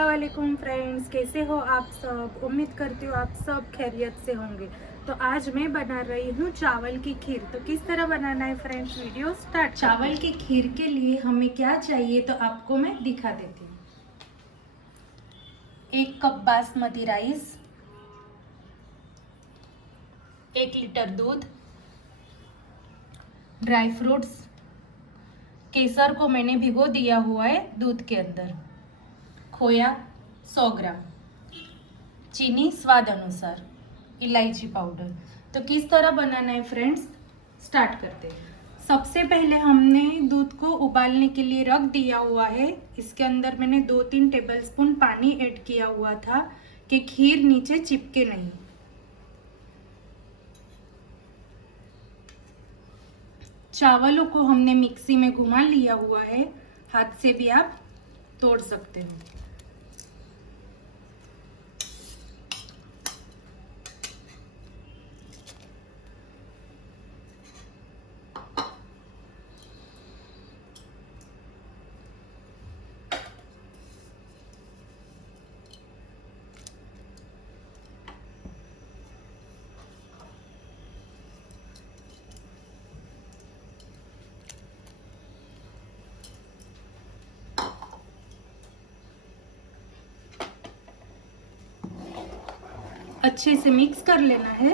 अस्सलाम वालेकुम फ्रेंड्स, कैसे हो आप सब। उम्मीद करती हूँ आप सब खैरियत से होंगे। तो आज मैं बना रही हूँ चावल की खीर। तो किस तरह बनाना है फ्रेंड्स, वीडियो स्टार्ट। चावल की खीर के लिए हमें क्या चाहिए तो आपको मैं दिखा देती हूँ। 1 कप बासमती राइस, 1 लीटर दूध, ड्राई फ्रूट्स, केसर को मैंने भिगो दिया हुआ है दूध के अंदर, खोया 100 ग्राम, चीनी स्वाद अनुसार, इलायची पाउडर। तो किस तरह बनाना है फ्रेंड्स, स्टार्ट करते हैं। सबसे पहले हमने दूध को उबालने के लिए रख दिया हुआ है। इसके अंदर मैंने 2-3 टेबलस्पून पानी ऐड किया हुआ था कि खीर नीचे चिपके नहीं। चावलों को हमने मिक्सी में घुमा लिया हुआ है, हाथ से भी आप तोड़ सकते हो। अच्छे से मिक्स कर लेना है।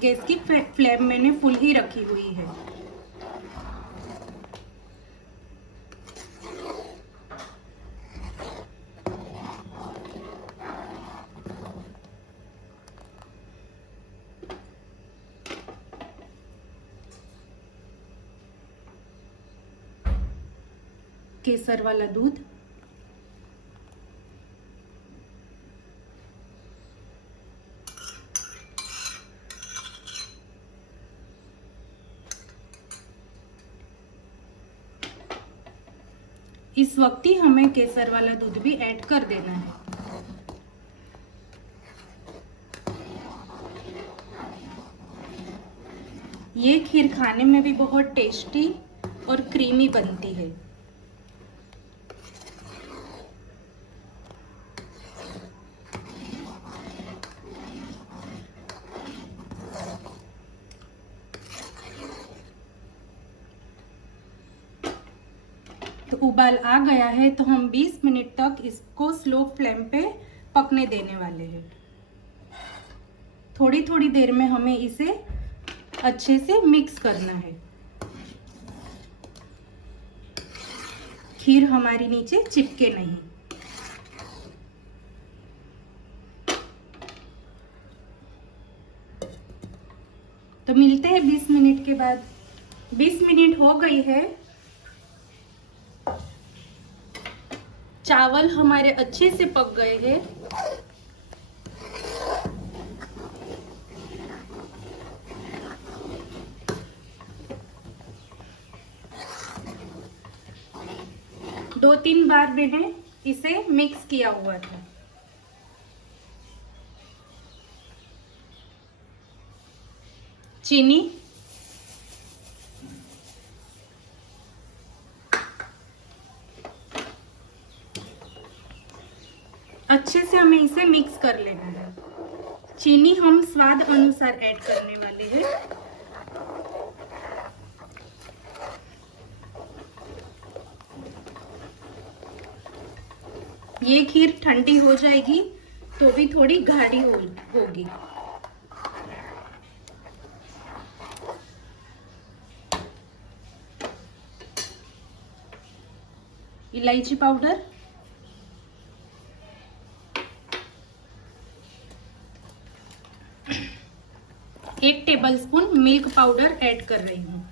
गैस की फ्लेम मैंने फुल ही रखी हुई है। केसर वाला दूध, इस वक्त ही हमें केसर वाला दूध भी ऐड कर देना है। ये खीर खाने में भी बहुत टेस्टी और क्रीमी बनती है। तो उबाल आ गया है तो हम 20 मिनट तक इसको स्लो फ्लेम पे पकने देने वाले हैं। थोड़ी थोड़ी देर में हमें इसे अच्छे से मिक्स करना है। खीर हमारी नीचे चिपके नहीं। तो मिलते हैं 20 मिनट के बाद। 20 मिनट हो गई है। चावल हमारे अच्छे से पक गए हैं। दो तीन बार मैंने इसे मिक्स किया हुआ था। चीनी, अच्छे से हमें इसे मिक्स कर लेना है। चीनी हम स्वाद अनुसार ऐड करने वाले हैं। ये खीर ठंडी हो जाएगी तो भी थोड़ी गाढ़ी होगी। इलायची पाउडर, एक टेबलस्पून मिल्क पाउडर ऐड कर रही हूँ।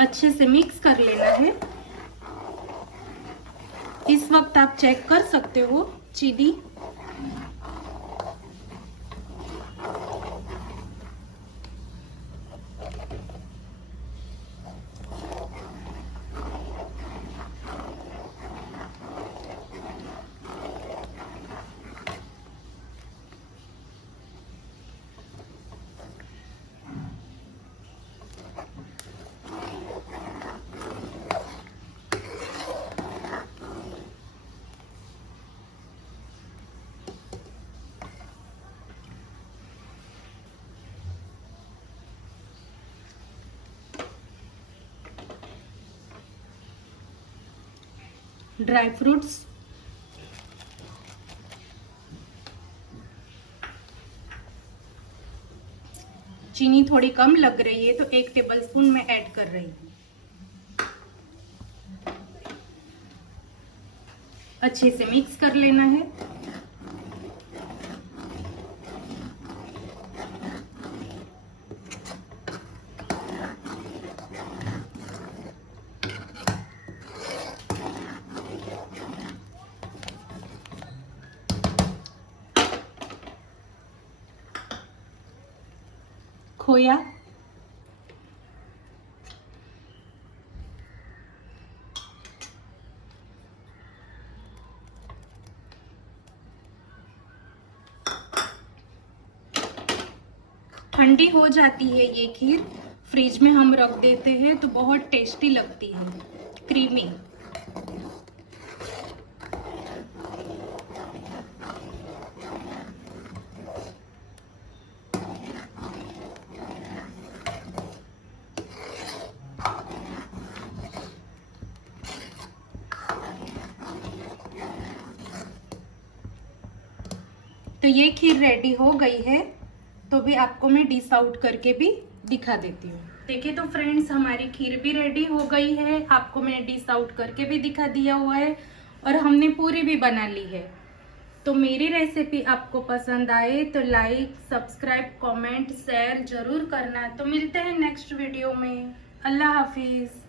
अच्छे से मिक्स कर लेना है। इस वक्त आप चेक कर सकते हो चीनी। ड्राई फ्रूट्स, चीनी थोड़ी कम लग रही है तो 1 टेबलस्पून मैं ऐड कर रही हूँ। अच्छे से मिक्स कर लेना है। खोया, ठंडी हो जाती है ये खीर, फ्रिज में हम रख देते हैं तो बहुत टेस्टी लगती है, क्रीमी। तो ये खीर रेडी हो गई है, तो भी आपको मैं डिश आउट करके भी दिखा देती हूँ। देखिए तो फ्रेंड्स, हमारी खीर भी रेडी हो गई है, आपको मैंने डिश आउट करके भी दिखा दिया हुआ है और हमने पूरी भी बना ली है। तो मेरी रेसिपी आपको पसंद आए तो लाइक, सब्सक्राइब, कमेंट, शेयर जरूर करना। तो मिलते हैं नेक्स्ट वीडियो में। अल्लाह हाफिज।